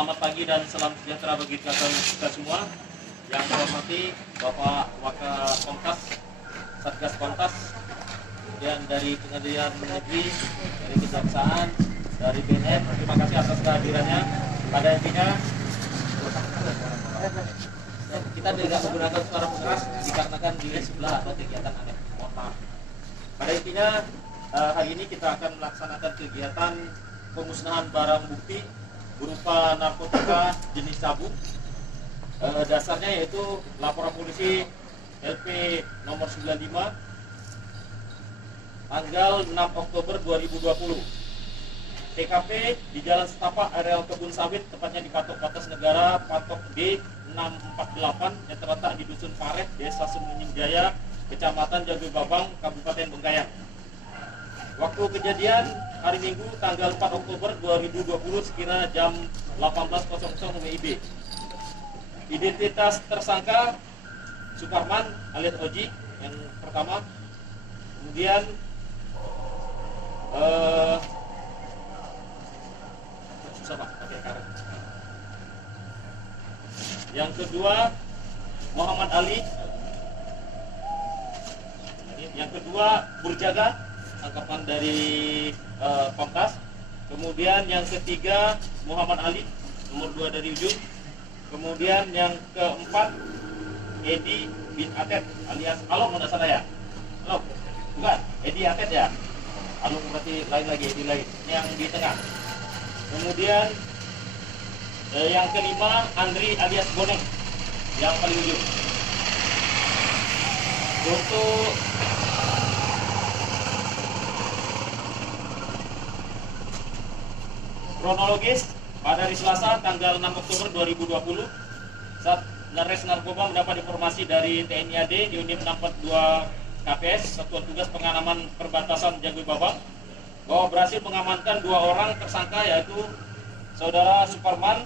Selamat pagi dan salam sejahtera bagi kita semua. Yang saya hormati Bapak Wakapolres, Satgas Kontas, kemudian dari Pengadilan Negeri, dari Kejaksaan, dari BNN. Terima kasih atas kehadirannya. Pada intinya kita tidak menggunakan suara pengeras dikarenakan di sebelah ada kegiatan aneh. Mohon maaf. Pada intinya hari ini kita akan melaksanakan kegiatan pemusnahan barang bukti berupa narkotika jenis sabu. Dasarnya yaitu laporan polisi LP nomor 95 tanggal 6 Oktober 2020. TKP di Jalan Setapak, areal kebun sawit, tepatnya di Patok Batas Negara, Patok D 648 yang terletak di Dusun Paret, Desa Semunying Jaya, Kecamatan Jagoi Babang, Kabupaten Bengkayang. Waktu kejadian hari Minggu tanggal 4 Oktober 2020 sekira jam 18.00 WIB. Identitas tersangka Suparman alias Oji yang pertama. Kemudian yang kedua Muhammad Ali. Yang kedua Burjaga, angkapan dari Kompas. Kemudian yang ketiga Muhammad Ali, nomor 2 dari ujung. Kemudian yang keempat Edi bin Atet alias Along, tidak salah ya? Along, bukan? Edi Atet ya? Along berarti lain lagi, Edi lain. Yang di tengah. Kemudian yang kelima Andri alias Boneng, yang paling ujung. Untuk kronologis, pada hari Selasa tanggal 6 Oktober 2020, saat Res Narkoba mendapat informasi dari TNI AD di Unit 642 KPS, Satuan Tugas Pengamanan Perbatasan Jagoi Babang, bahwa berhasil mengamankan 2 orang tersangka, yaitu Saudara Suparman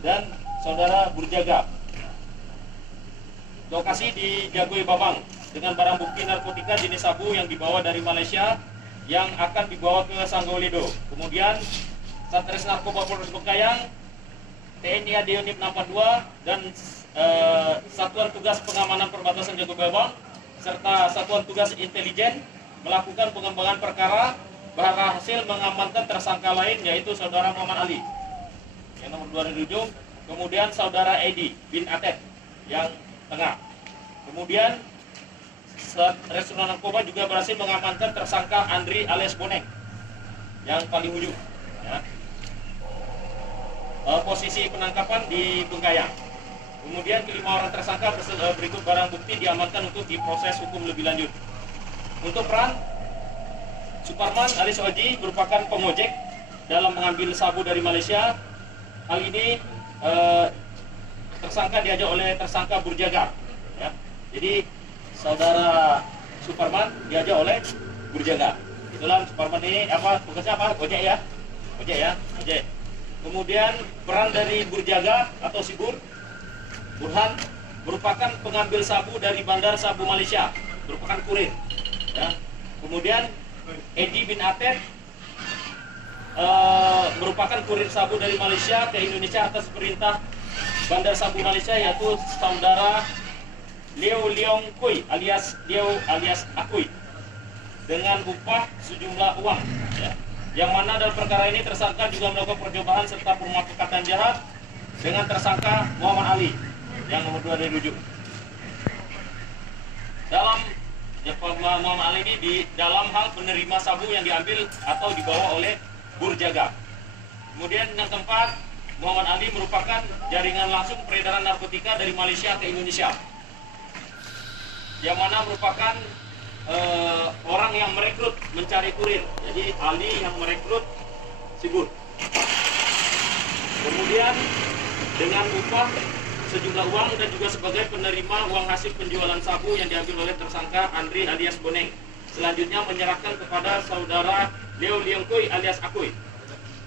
dan Saudara Burjaga. Lokasi di Jagoi Babang dengan barang bukti narkotika jenis sabu yang dibawa dari Malaysia yang akan dibawa ke Sanggolido. Kemudian Satres Narkoba Polres Bengkayang, TNI AD Unit 642 dan Satuan Tugas Pengamanan Perbatasan Jagoi Babang serta Satuan Tugas Intelijen melakukan pengembangan perkara, berhasil mengamankan tersangka lain, yaitu Saudara Muhammad Ali yang nomor 2 dari ujung. Kemudian Saudara Edi bin Atet yang tengah. Kemudian Res Narkoba juga berhasil mengamankan tersangka Andri alias Boneng yang paling ujung ya. Posisi penangkapan di Bengkayang. Kemudian kelima orang tersangka berikut barang bukti diamankan untuk diproses hukum lebih lanjut. Untuk peran Suparman alias Oji merupakan pengojek dalam mengambil sabu dari Malaysia. Hal ini tersangka diajak oleh tersangka Burjaga ya. Jadi Saudara Suparman diajak oleh Burjaga. Itulah Suparman ini tugasnya apa? Ojek ya. Ojek ya, ojek. Kemudian peran dari Burjaga atau si Burhan merupakan pengambil sabu dari Bandar Sabu Malaysia, merupakan kurir ya. Kemudian Edi bin Atet merupakan kurir sabu dari Malaysia ke Indonesia atas perintah Bandar Sabu Malaysia, yaitu Saudara Leo Leong Kui alias Leo alias Akui dengan upah sejumlah uang ya. Yang mana dalam perkara ini tersangka juga melakukan percobaan serta permufakatan jahat dengan tersangka Muhammad Ali yang nomor 2 dari ujung. Dalam Muhammad Ali ini di dalam hal penerima sabu yang diambil atau dibawa oleh Burjaga. Kemudian yang keempat, Muhammad Ali merupakan jaringan langsung peredaran narkotika dari Malaysia ke Indonesia, yang mana merupakan orang yang merekrut mencari kurir. Jadi Ali yang merekrut si Bur. Kemudian dengan upah sejumlah uang dan juga sebagai penerima uang hasil penjualan sabu yang diambil oleh tersangka Andri alias Boneng. Selanjutnya menyerahkan kepada Saudara Leo Liongkui alias Akui.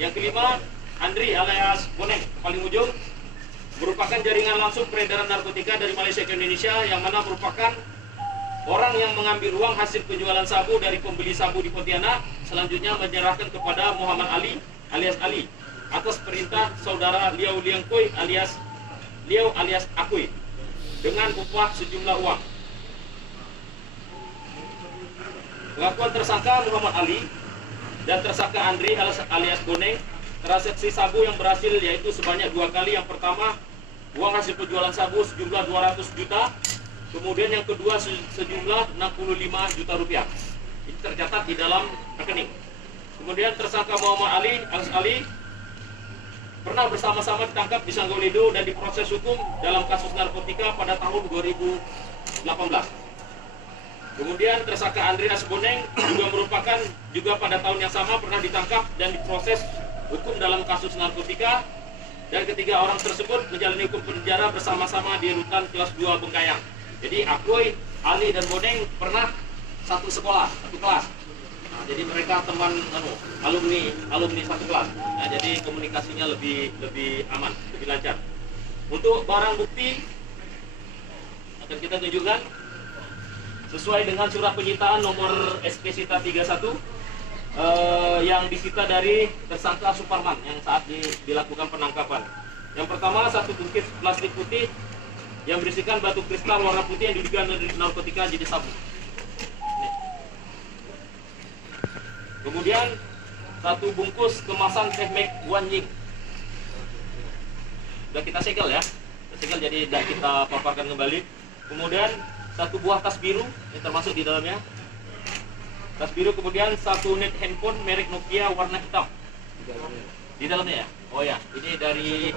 Yang kelima, Andri alias Boneng paling ujung merupakan jaringan langsung peredaran narkotika dari Malaysia ke Indonesia, yang mana merupakan orang yang mengambil uang hasil penjualan sabu dari pembeli sabu di Pontianak, selanjutnya menyerahkan kepada Muhammad Ali alias Ali atas perintah saudara Liau Liangkui alias Liau alias Akui dengan upah sejumlah uang. Pengakuan tersangka Muhammad Ali dan tersangka Andri alias Boneng, transaksi sabu yang berhasil yaitu sebanyak 2 kali. Yang pertama, uang hasil penjualan sabu sejumlah 200 juta. Kemudian yang kedua sejumlah 65 juta rupiah. Ini tercatat di dalam rekening. Kemudian tersangka Muhammad Ali alias Ali pernah bersama-sama ditangkap di Sanggaulido dan diproses hukum dalam kasus narkotika pada tahun 2018. Kemudian tersangka Andri Boneng juga pada tahun yang sama pernah ditangkap dan diproses hukum dalam kasus narkotika, dan ketiga orang tersebut menjalani hukum penjara bersama-sama di rutan kelas 2 Bengkayang. Jadi Akui, Ali dan Boneng pernah satu sekolah, satu kelas. Nah, jadi mereka teman alumni satu kelas. Nah, jadi komunikasinya lebih aman, lebih lancar. Untuk barang bukti akan kita tunjukkan sesuai dengan surat penyitaan nomor SPSita 31 yang disita dari tersangka Suparman yang saat dilakukan penangkapan. Yang pertama, satu bungkus plastik putih yang berisikan batu kristal warna putih yang diduga narkotika jenis sabu. Kemudian satu bungkus kemasan teh mek Wanying. Sudah kita segel ya, jadi tidak kita paparkan kembali. Kemudian satu buah tas biru yang termasuk di dalamnya, tas biru. Kemudian satu unit handphone merek Nokia warna hitam di dalamnya ya. Oh ya, ini dari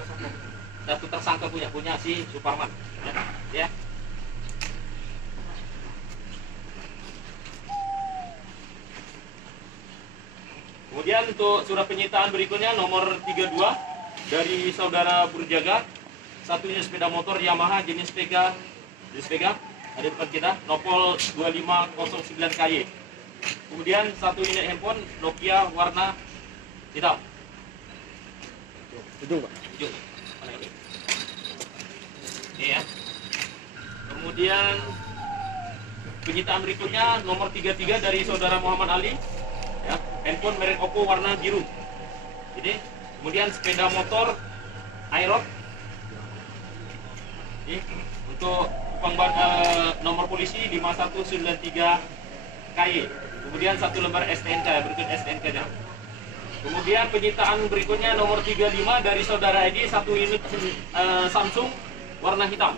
satu tersangka punya si Suparman ya. Kemudian untuk surat penyitaan berikutnya nomor 32 dari saudara Burjaga, satu unit sepeda motor Yamaha jenis Vega ada di depan kita, nopol 2509 KY. Kemudian satu unit handphone Nokia warna hitam. Ujung Pak. Ujung. Mana ini? Ini ya. Kemudian penyitaan berikutnya nomor 33 dari saudara Muhammad Ali, ya, handphone merek Oppo warna biru. Ini. Kemudian sepeda motor Aerox. Ini untuk nomor polisi 5193 KY. Kemudian satu lembar STNK, berikut STNK-nya. Kemudian penyitaan berikutnya nomor 35 dari saudara Edi, satu unit Samsung warna hitam.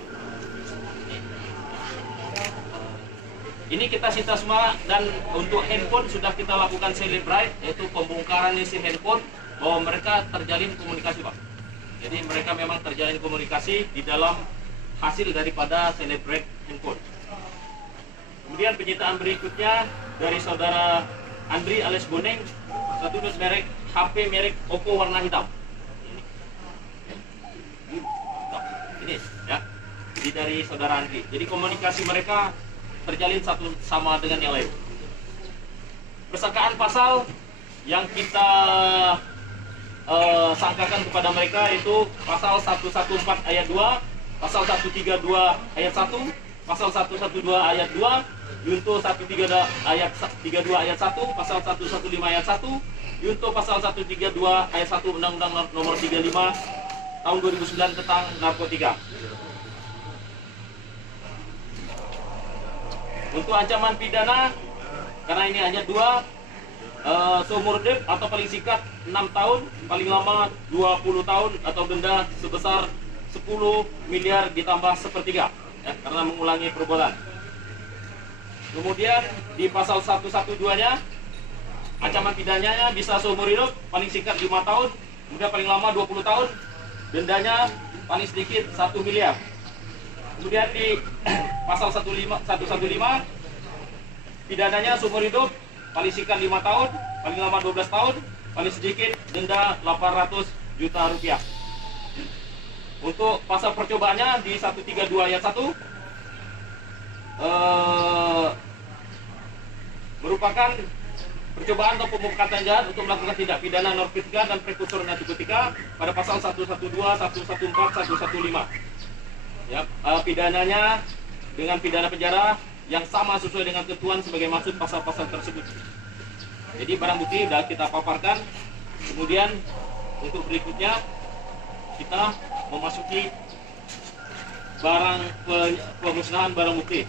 Ini kita sita semua, dan untuk handphone sudah kita lakukan celebrate, yaitu pembongkaran isi handphone, bahwa mereka terjalin komunikasi Pak. Jadi mereka memang terjalin komunikasi di dalam hasil daripada celebrate handphone. Kemudian penyitaan berikutnya dari saudara Andri alias Boneng, satu unit merek HP merek Oppo warna hitam. Ini ya, jadi dari saudara Andri. Jadi komunikasi mereka terjalin satu sama dengan yang lain. Persangkaan pasal yang kita sangkakan kepada mereka itu pasal 114 ayat 2, pasal 132 ayat 1, pasal 112 ayat 2, Junto 132 ayat 1, pasal 115 ayat 1, Junto pasal 132 ayat 1 Undang-Undang nomor 35 tahun 2009 tentang narkotika. Untuk ancaman pidana, karena ini hanya 2, seumur hidup atau paling singkat 6 tahun, paling lama 20 tahun, atau denda sebesar 10 miliar ditambah sepertiga, ya, karena mengulangi perbuatan. Kemudian di pasal 112-nya, ancaman pidananya bisa seumur hidup, paling singkat 5 tahun, kemudian paling lama 20 tahun, dendanya paling sedikit 1 miliar. Kemudian di pasal 115, pidananya seumur hidup, paling singkat 5 tahun, paling lama 12 tahun, paling sedikit denda 800 juta rupiah. Untuk pasal percobaannya di 132 ayat 1 merupakan percobaan atau pemufakatan jahat untuk melakukan tindak pidana narkotika dan prekursor narkotika pada pasal 112, 114, 115. Ya, pidananya dengan pidana penjara yang sama sesuai dengan ketentuan sebagai maksud pasal-pasal tersebut. Jadi barang bukti sudah kita paparkan. Kemudian Untuk berikutnya kita memasuki barang pemusnahan barang bukti.